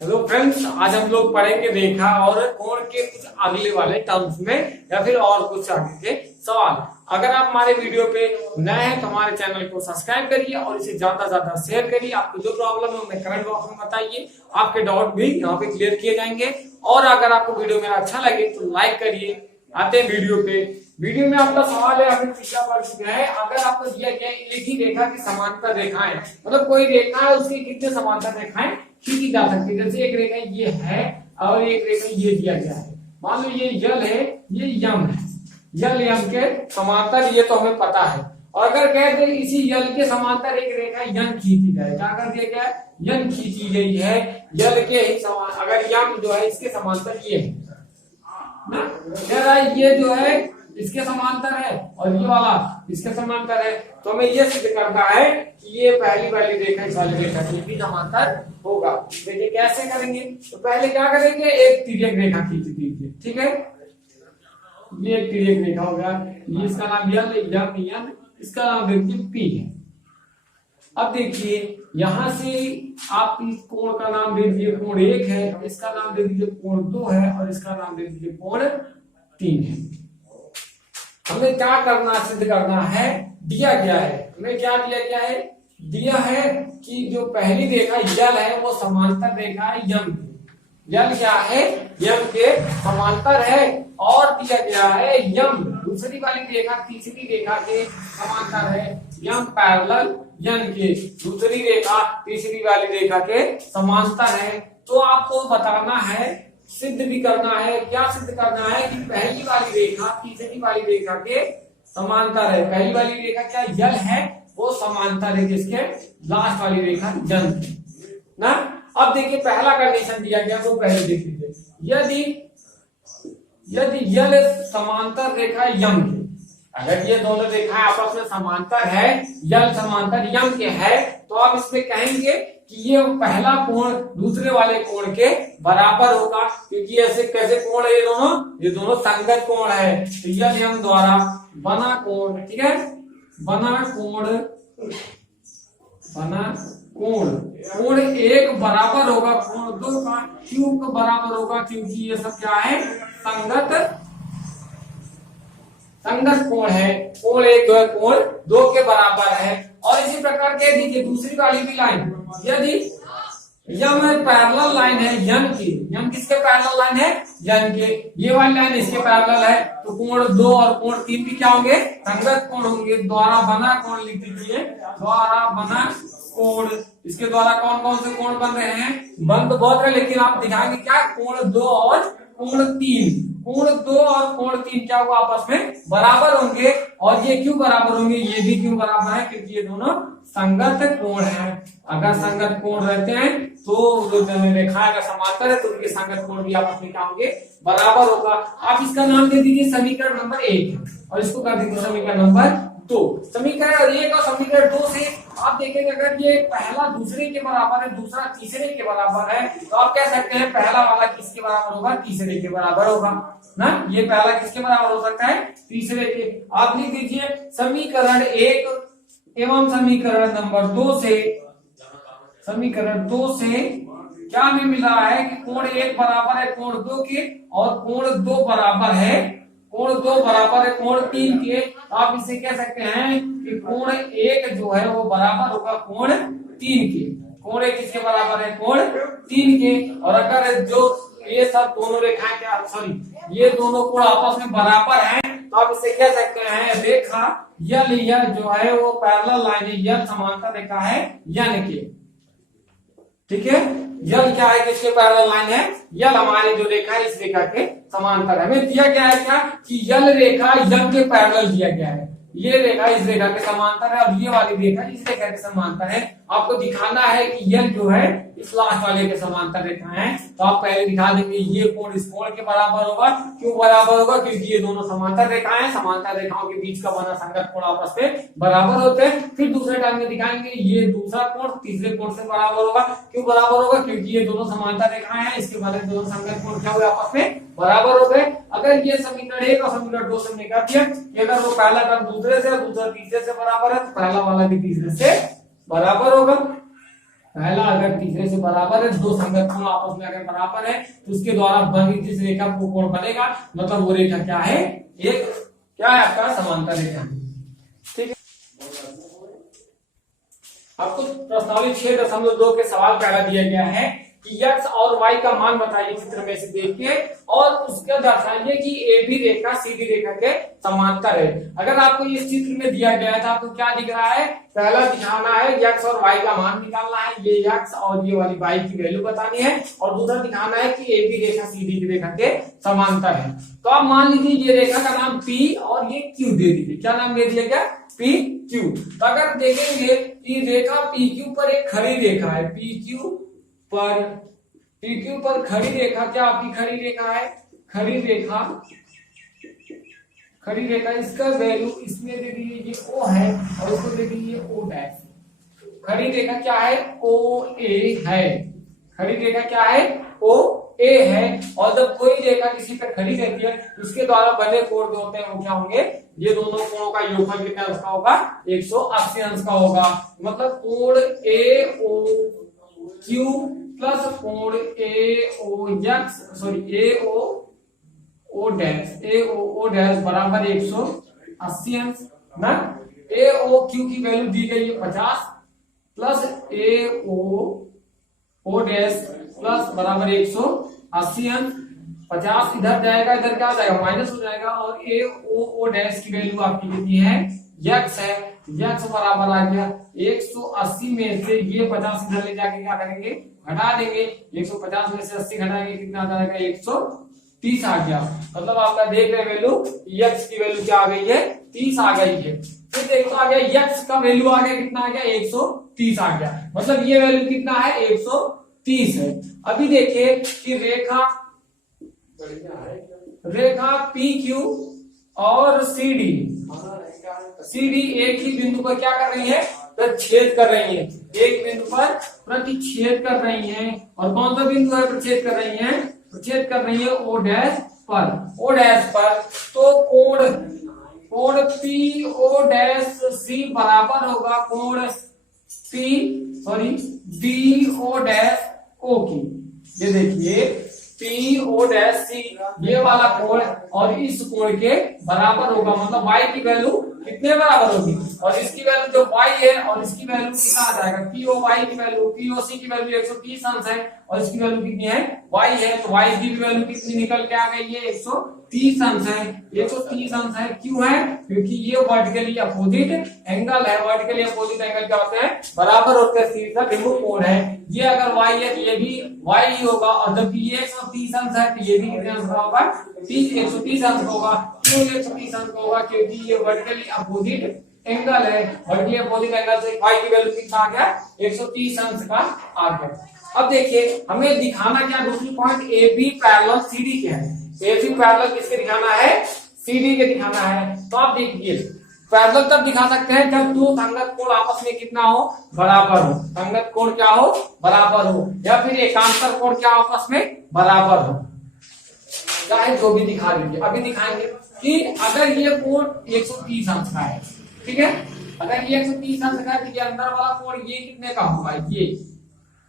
Hello friends, आज हम लोग पढ़ेंगे रेखा और कोण के कुछ अगले वाले टर्म्स में या फिर और कुछ आगे के सवाल। अगर आप हमारे वीडियो पे नए हैं तो हमारे चैनल को सब्सक्राइब करिए और इसे ज्यादा ज्यादा शेयर करिए। आपको जो प्रॉब्लम है हमें कमेंट बॉक्स में बताइए, आपके डाउट भी यहाँ पे क्लियर किए जाएंगे। और अगर आपको वीडियो मेरा अच्छा लगे तो लाइक करिए। आते हैं वीडियो पे। वीडियो में आपका सवाल है, आपने तीसरा पढ़ चुके हैं। अगर आपको दिया गया एक ही रेखा की समांतर रेखाएं, मतलब कोई रेखा है उसकी कितने समांतर रेखाएं खींची जा सकती है। जैसे एक रेखा ये है और एक रेखा ये दिया गया है। मान लो ये यल है, ये यम है। यल यम के समांतर, ये तो हमें पता है। और अगर कहते हैं इसी यल के समांतर एक रेखा यन खींची जाए, क्या कर दिया गया है, यन खींची गई है। यल के ही समान, अगर यम जो है इसके समांतर ये है ना, ये जो है इसके समांतर है और ये वाला इसके समांतर है, तो हमें ये सिद्ध करना है कि ये पहली वाली रेखा इस वाली रेखा की भी समांतर होगा। देखिए कैसे करेंगे। तो पहले क्या करेंगे, एक तिर्यक रेखा खींच दीजिए। ठीक है, ये एक तिर्यक रेखा हो गया। ये इसका नाम यम, इसका नाम देखिए पी है। अब देखिए यहां से आप इस कोण का नाम दे दीजिए कोण 1 है, इसका नाम दे दीजिए कोण 2 है और इसका नाम दे दीजिए कोण 3 है। हमें क्या करना, सिद्ध करना है, दिया गया है। हमें क्या दिया गया है, दिया है कि जो पहली रेखा यल है वो समांतर रेखा है यम की। यल क्या है, यम के समांतर है। और दिया गया है यम दूसरी वाली रेखा तीसरी रेखा के समांतर है। यम पैरेलल यन के दूसरी रेखा तीसरी वाली रेखा के समांतर है। तो आपको बताना है, सिद्ध भी करना है। क्या सिद्ध करना है कि पहली वाली रेखा तीसरी वाली रेखा के समांतर है। पहली वाली रेखा क्या यल है, वो समांतर है किसके, लास्ट वाली रेखा यन ना। अब देखिए पहला कंडीशन दिया गया तो पहले देख लीजिए। यदि यल समांतर रेखा यम के, अगर ये दोनों रेखाएं आपस में समांतर है, यल समांतर यम के है, तो आप इसमें कहेंगे कि ये पहला कोण दूसरे वाले कोण के बराबर होगा, क्योंकि ऐसे कैसे कोण है ये दोनों संगत कोण है। तो यल यम द्वारा बना कोण, ठीक है, बना कोण 1 बराबर होगा कोण 2 का, क्यों का बराबर होगा, क्योंकि ये सब क्या है, संगत कोण है। कोण 1 जो है कोण 2 के बराबर है। और इसी प्रकार कह दीजिए दूसरी वाली भी लाइन, यदि यम पैरेलल लाइन है यन की, यम किसके पैरेलल लाइन है, यन के, ये वाली लाइन इसके पैरेलल है, तो कोण 2 और कोण 3 भी क्या होंगे, संगत कोण होंगे। द्वारा बना कोण लिख दीजिए, द्वारा बना कोण। इसके द्वारा कौन कौन से कोण बन रहे हैं, बन तो बहुत है, लेकिन आप दिखाएंगे क्या, कोण 2 और कोण 3। कोण 2 और कोण 3 क्या होगा, आपस में बराबर होंगे। और ये क्यों बराबर होंगे, ये भी क्यों बराबर है, क्योंकि ये दोनों संगत कोण है। अगर संगत कोण रहते हैं तो रेखा अगर समांतर है तो उनके संगत कोण भी आपस में क्या होंगे, बराबर होगा। आप इसका नाम दे दीजिए समीकरण नंबर 1 और इसको कर दीजिए समीकरण नंबर 2। समीकरण 1 और समीकरण 2 से आप देखेंगे अगर ये पहला दूसरे के बराबर है, दूसरा तीसरे के बराबर है, तो आप कह सकते हैं पहला वाला किसके बराबर होगा, तीसरे के बराबर होगा ना। ये पहला किसके बराबर हो सकता है, तीसरे के। आप लिख दीजिए समीकरण 1 एवं समीकरण नंबर 2 से, समीकरण 2 से क्या हमें मिल रहा है कि कोण 1 बराबर है कोण 2 के और कोण 2 बराबर है कोण 2 बराबर है कोण 3 के। आप इसे कह सकते हैं कि कोण 1 जो है वो बराबर होगा कोण 3 के। कोण 1 किसके बराबर है, कोण 3 के। और अगर जो ये सब दोनों रेखाएं क्या, सॉरी, ये दोनों कोण आपस में बराबर हैं, तो आप इसे कह सकते हैं रेखा यल जो है वो पैरेलल लाइन है, यल समांतर रेखा है यन के। ठीक है, यल क्या है, किसके पैरेलल लाइन है, यल हमारी जो रेखा है इस रेखा के समांतर है। हमें दिया गया है क्या कि यल रेखा यम के पैरेलल दिया गया है, ये रेखा इस रेखा के समांतर है, अब ये वाली रेखा इस रेखा के समांतर है। आपको दिखाना है कि यल जो है इस लास्ट वाले के समांतर रेखा है, तो आप पहले दिखा देंगे ये कोण इस कोण के बराबर होगा। क्यों बराबर होगा, क्योंकि ये दोनों समांतर रेखाएं हैं, समांतर रेखाओं के बीच का बना संगत कोण आपस में बराबर होते हैं। फिर दूसरे टाइम में दिखाएंगे ये दूसरा कोण तीसरे कोण से बराबर होगा। क्यों बराबर होगा, क्योंकि ये दोनों समांतर रेखाएं हैं, इसके बने दोनों संगत कोण क्या हुए, आपस में बराबर हो गए। अगर ये समीकरण 1 और समीकरण 2 से हमने कह दिया कि अगर वो पहला टर्म दूसरे से, दूसरा तीसरे से बराबर है, तो पहला वाला भी तीसरे से बराबर होगा। पहला अगर तीसरे से बराबर है, दो संगत कोण आपस में अगर बराबर है तो उसके द्वारा बनी जिस रेखा को कोण बनेगा, मतलब वो रेखा क्या है, एक क्या है आपका समांतर रेखा। ठीक है, आपको प्रश्नावली 6.2 के सवाल पहला दिया गया है कि x और y का मान बताइए चित्र में से देख के, और उसका दर्शाइए कि ए बी रेखा सीधी रेखा के समांतर है। अगर आपको इस चित्र में दिया गया है तो आपको क्या दिख रहा है, पहला दिखाना है x और y का मान निकालना है, ये x और ये वाली y की वैल्यू बतानी है, और दूसरा दिखाना है कि ए बी रेखा सीधी रेखा के समांतर है। तो आप मान लीजिए ये रेखा का नाम P और ये Q दे दीजिए, क्या नाम दे दिया गया, पी क्यू। तो अगर देखेंगे कि रेखा पी क्यू पर एक खड़ी रेखा है, पी क्यू पर खड़ी रेखा, क्या आपकी खड़ी रेखा है, खड़ी रेखा इसका वैल्यू इसमें दे दीजिए ये ओ है, और इसको दे दीजिए ओ डैश। खड़ी रेखा क्या है, ओ ए है, खड़ी रेखा क्या है, ओ ए है। और जब कोई रेखा किसी पर खड़ी रहती है उसके द्वारा बने कोण जो होते हैं वो क्या होंगे, ये दोनों कोणों का योगफल कितना अंश का होगा, 180 अंश का होगा। मतलब कोण ए ओ क्यू प्लस कोण ए ओ एक्स, सॉरी ए ओ डैश बराबर 180 अंश ना। ए ओ क्यू की वैल्यू दी गई है 50 प्लस ए ओ डैश प्लस बराबर 180 अंश। 50 इधर जाएगा, इधर क्या जाएगा, माइनस हो जाएगा, और ए ओ डैश की वैल्यू आपकी कितनी है, x है, x बराबर आ गया 180 में से ये 50 इधर ले जाके क्या करेंगे, घटा देंगे। 150 में से 80 घटाएंगे, कितना आ जाएगा, 130 आ गया। मतलब आपका देख रहे वैल्यू x की वैल्यू क्या आ गई है, 30 आ गई है। फिर देखो आ गया x का वैल्यू आ गया, कितना आ गया, 130 आ गया। मतलब ये वैल्यू कितना है, 130 है। अभी देखिए कि रेखा पी क्यू और सीडी एक ही बिंदु पर क्या कर रही है, प्रतिच्छेद कर रही है, एक बिंदु पर प्रतिच्छेद कर रही है। और कौन सा बिंदु है प्रतिच्छेद कर रही है, प्रतिच्छेद कर रही है ओ डैश पर। तो कोण पी ओ डैश सी बराबर होगा कोण बी ओ डैश ओ की। ये देखिए पी ओ डैश सी ये वाला कोण और इस कोण के बराबर होगा, मतलब y की वैल्यू कितने बराबर होगी, और इसकी वैल्यू जो y है और इसकी वैल्यू कितना आ जाएगा, पी ओ वाई की वैल्यू, पी ओ सी की वैल्यू 130 अंश है, और इसकी वैल्यू कितनी है, y है। तो y की वैल्यू कितनी निकल के आ गई है, 130 अंश है। 130 अंश है, क्यों है, क्योंकि ये वर्टिकली अपोजिट एंगल है। वर्टिकली अपोजिट एंगल क्या होते हैं, बराबर होते हैं, सीधा बिंदु कोण है। ये अगर y है तो ये भी y ही होगा, और जब ये 130 अंश है तो ये भी कितने अंश का होगा, 130 अंश का होगा। क्यों 130 अंश का होगा, क्योंकि ये वर्टिकली अपोजिट एंगल है। वर्टिकली अपोजिट एंगल से y की वैल्यू कितना आ गया, 130 अंश का आ गया। अब देखिए हमें दिखाना क्या, दूसरी point a b parallel c d क्या है। ए बी पैरेलल किसके दिखाना है, सी डी के दिखाना है। तो आप देखिए पैरेलल तब दिखा सकते हैं जब दो संगत कोण आपस में कितना हो, बराबर हो। संगत कोण क्या हो, बराबर हो, या फिर एकांतर कोण क्या आपस में बराबर हो, चाहे जो भी दिखा लीजिए। अभी दिखाएंगे कि अगर ये कोण 130 अंश का है, ठीक है, अगर ये 130 अंश का है तो ये अंदर वाला कोण ये कितने का होगा,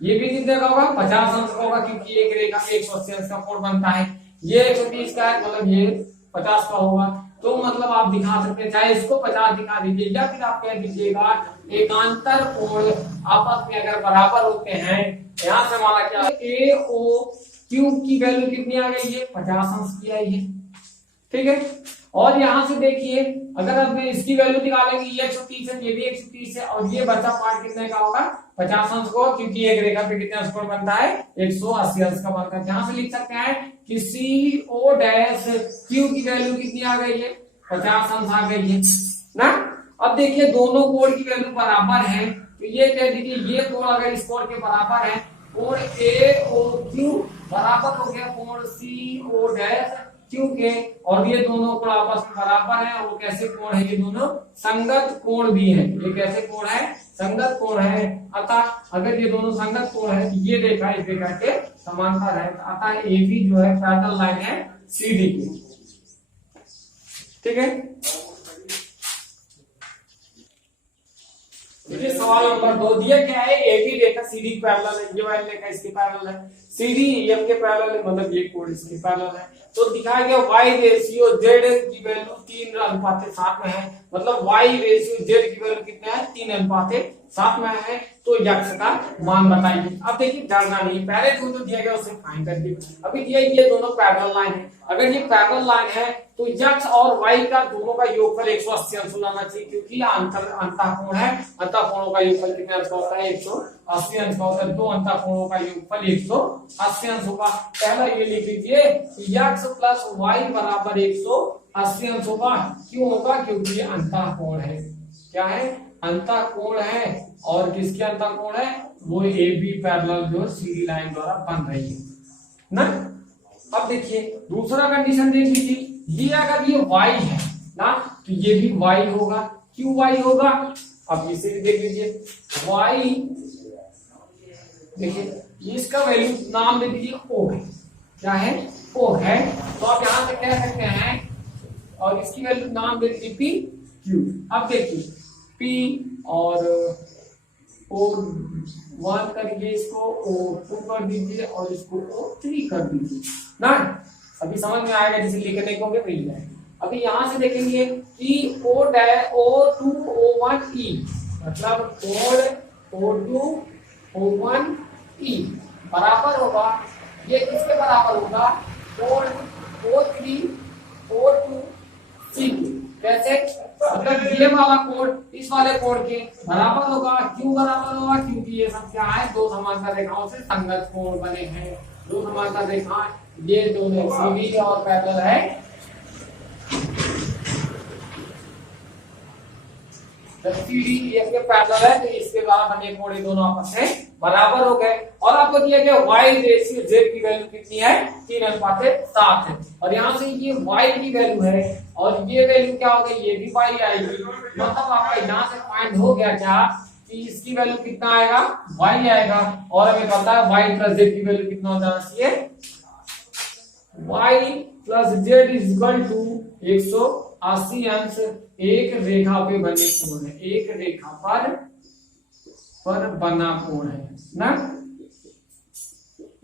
ये भी कितने का होगा, 50 अंश का होगा, क्योंकि एक रेखा में 180 अंश का कोण बनता है। ये 130 का है, मतलब ये 50 का होगा। तो मतलब आप दिखा सकते हैं, चाहे इसको 50 दिखा दीजिए, या फिर आप कह दीजिएगा एकांतर कोण आपस में अगर बराबर होते हैं। यहां से हमारा क्या, ए ओ क्यू की वैल्यू कितनी आ गई है, 50 अंश की आई है, ठीक है। और यहां से देखिए अगर अब इसकी वैल्यू निकालेंगे, ये 130 है, ये भी 130 है, और ये बचा पार्ट कितने का होगा, 50 अंश को, क्योंकि एक रेखा पे कितने अंश कोण बनता है, 180 अंश का बनता है। यहां से लिख सकते हैं कि सी ओ डैश क्यू की वैल्यू कितनी आ गई है, 50 अंश आ गई है ना। अब देखिए दोनों कोण की वैल्यू बराबर है, तो ये कह दीजिए ये कोण अगर इस कोण के बराबर है, कोण ए ओ क्यू बराबर हो गया कोण सी ओ डैश क्यू के, और ये दोनों कोण आपस में बराबर है। और कैसे कोण है, ये दोनों संगत कोण भी है। ये कैसे कोण है, संगत कोण है। अतः अगर ये दोनों संगत कोण है तो ये रेखा इस रेखा के समांतर है। अतः ए बी जो है पैरेलल लाइन है सी डी की, ठीक है। देखिए सवाल नंबर 2 दिया क्या है, ए बी रेखा सीडी पैरेलल है, ये वाली रेखा इसके पैरेलल है, सीडी एफ के पैरेलल है, मतलब ये कोण इसके पैरेलल है। तो दिखाया गया y रेशियो z की वैल्यू 3:7 में है, मतलब y रेशियो z की वैल्यू कितना है, 3:7 में है। तो x का मान बताइए। अब देखिए डरना नहीं, पहले जो दिया गया उसे फाइंड कर दिए। अभी दिया ये दोनों पैरेलल लाइन है, अगर ये पैरेलल लाइन है तो x और y का दोनों का योगफल 180 अंश होना चाहिए, क्योंकि अंतःकोण है, अंतःकोणों का योगफल कितना अंश का होता है, 180 अंश का होता है। दो अंतःकोणों का योगफल 180 अंश होगा। पहला ये लिख लीजिए x प्लस y बराबर 180 अंश होगा। क्यों होगा, क्योंकि ये अंतःकोण है। क्या है, अंतःकोण है। और किसके अंतःकोण है, वो ए बी पैरेलल जो सीधी लाइन द्वारा बन रही है ना। अब देखिए दूसरा कंडीशन देख लीजिए, ये अगर ये y है ना तो ये भी y होगा। क्यों y होगा, अब इसे भी देख लीजिए y, देखिए इसका वैल्यू नाम दे दीजिए o है। क्या है, o है। तो आप यहां से कह सकते हैं, और इसकी वैल्यू नाम दे दीजिए p q। अब देखिए p और O1 करिए, इसको O2 कर दीजिए और इसको O3 कर दीजिए ना। अभी समझ में आएगा, जिसे लिखने को मिल जाएगा। अभी यहां से देखेंगे कि O2 O1 E, मतलब कोण O2 O1 E बराबर होगा, ये किसके बराबर होगा, कोण O3 O2 C। कैसे, मतलब ये वाला कोण इस वाले कोण के बराबर होगा। क्यों बराबर होगा, क्योंकि ये सब क्या है, दो समांतर रेखाओं से संगत कोण बने हैं। दो समांतर रेखा ये दोनों सीधी और पैरेलल है। सीडी एफ के पैरेलल है, तो इसके द्वारा बने कोण दोनों आपस में बराबर हो गए। और आपको दिया गया y रेशियो z की वैल्यू कितनी है, 3:7 है। और यहाँ से ये y की वैल्यू है और ये वैल्यू क्या हो गई, ये भी y आएगी। मतलब आपका यहाँ से फाइंड हो गया क्या, कि इसकी वैल्यू कितना आएगा, y आएगा। और हमें पता है y प्लस z की वैल्यू कितना हो जाना चाहिए, y plus z is equal to 180 अंश एक रेखा पे बने कोण है, एक रेखा पर बना कोण है ना।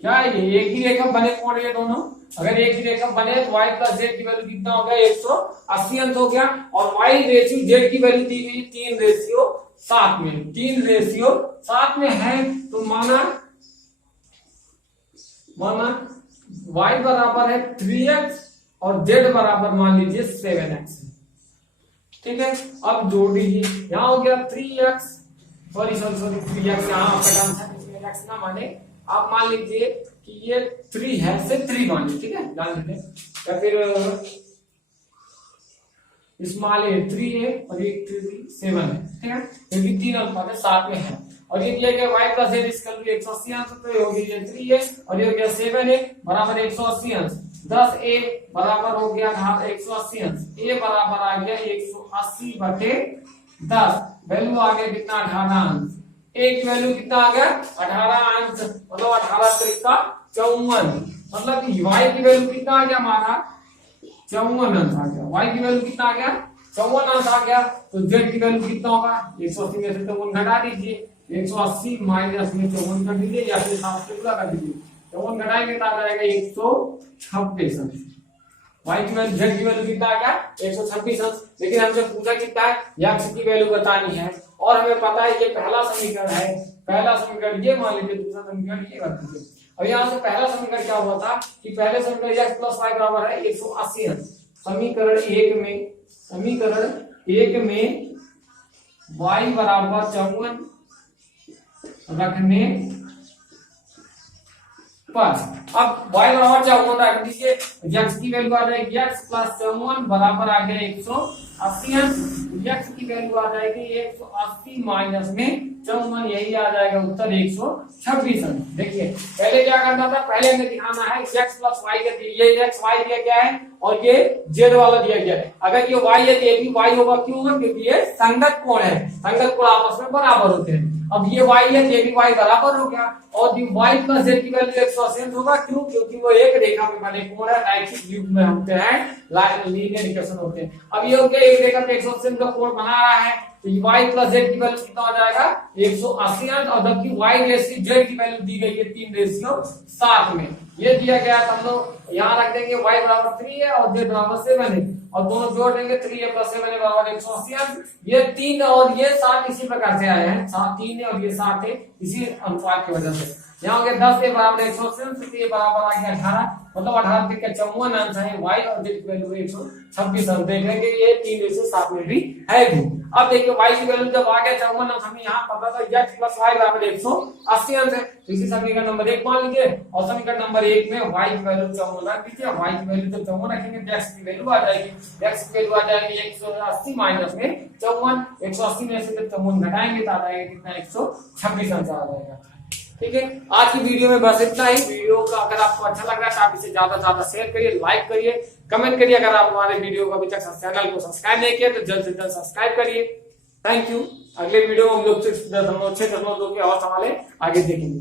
क्या है, ये एक ही रेखा बने कोण है दोनों। अगर एक ही रेखा बने तो y प्लस z की वैल्यू कितना हो गया, 180 अंश हो गया। और y रेशियो z की वैल्यू दी गई 3:7 में, 3:7 में है। तो माना y बराबर है 3x और z बराबर मान लीजिए 7x। ठीक है, अब जोड़ दीजिए, यहाँ हो गया 3x, सॉरी 3x, यहाँ आपका डांसर x ना माने, आप मान लीजिए कि ये 3 है से 3 मान लीजिए। ठीक है, ध्यान दीजिए, या फिर इस माले 3 है और ये 7 है। ठीक है, ये भी 3 अनुपात 7 में है। और ये दिया गया y प्लस z इसका 180 अंश, तो ये हो गया ये 3 है और ये हो गया 7 है बराबर 180 अंश। 10a बराबर हो गया 180 अंश, a बराबर आ गया 180/10। वैल्यू आ गया कितना, 18 अंश। a की वैल्यू कितना आ गया, 18 अंश, मतलब 18 त्रिका 54। मतलब y की वैल्यू कितना आ गया हमारा, 54 अंश आ गया। y की वैल्यू कितना आ गया, 54 अंश आ गया। तो z की वैल्यू कितना होगा, 180 में से 54 घटा दीजिए, 180 माइनस में 54 कर दीजिए, या फिर 7 से पूरा कर दीजिए। 54 घटाएंगे तो आ जाएगा 126 अंश। y की वैल्यू, z की वैल्यू कितना आ गया, 126 अंश। लेकिन हमसे पूछा कितना है, x की वैल्यू बतानी है। और हमें पता है ये पहला समीकरण है, पहला समीकरण ये मान लीजिए, दूसरा समीकरण ये रख दीजिए। अब यहाँ से पहला समीकरण क्या हुआ था कि पहले समीकरण x प्लस y बराबर है 180 अंश। समीकरण एक में y बराबर 54 रखने पर, अब y बराबर 54 रख दीजिए, x की वैल्यू आ जाएगी x प्लस 54 बराबर आ गया 180 अंश। x की वैल्यू आ जाएगी 180 माइनस में 54, यही आ जाएगा उत्तर 126 अंश। देखिए पहले क्या करना था, पहले हमें दिखाना है x प्लस y का, ये x y दिया गया है और ये z वाला दिया गया है। अगर ये y है तो ये भी y होगा। क्यों होगा, क्योंकि ये संगत कोण है, संगत कोण आपस में बराबर होते हैं। अब ये y है, ये भी y बराबर हो गया। और y प्लस z की वैल्यू 180 होगा। क्यों, क्योंकि वो एक रेखा में बने कोण है, रैखिक युग्म में होते हैं, लीनियर इक्वेशन होते हैं। अब ये हो गया एक रेखा पे 180 का कोण बना रहा है, तो y प्लस जेड की वैल्यू कितना हो जाएगा 180 अंश, और जबकि y रेशियो जेड की वैल्यू दी गई है 3:7 में, ये दिया गया है। हम लोग यहाँ रख देंगे y बराबर 3 है और z बराबर 7 है, और दोनों जोड़ देंगे 3 है प्लस 7 है बराबर 180 अंश। ये 3 और ये 7 इसी प्रकार से आए हैं, 3 है और ये 7 है, इसी अनुपात की वजह से। यहाँ हो गया 10 है बराबर 180 अंश, ये बराबर आ गया 18, मतलब 18 के 54 अंश है y, और z की वैल्यू 126 अंश। देखेंगे ये 3:7 में भी है भी। अब देखिए y की वैल्यू जब आ गया 54 अंश, हमें यहाँ पता था x प्लस y बराबर 180 अंश है, तो इसी समीकरण नंबर 1 मान लीजिए, और समीकरण नंबर 1 में y की वैल्यू 54 रख दीजिए। y की वैल्यू जब 54 रखेंगे तो x की वैल्यू आ जाएगी, x की वैल्यू आ जाएगी 180 माइनस में 54, 180 में से जब 54 घटाएंगे तो आ जाएगा कितना 126 अंश आ जाएगा। ठीक है, आज की वीडियो में बस इतना ही। वीडियो का अगर आपको अच्छा लग रहा है तो आप इसे ज्यादा से ज्यादा शेयर करिए, लाइक करिए, कमेंट करिए। अगर आप हमारे वीडियो को अभी तक चैनल को सब्सक्राइब नहीं किया तो जल्द से जल्द सब्सक्राइब करिए। Thank you. अगले वीडियो में हम लोग 6.2 के और सवाल आगे देखेंगे।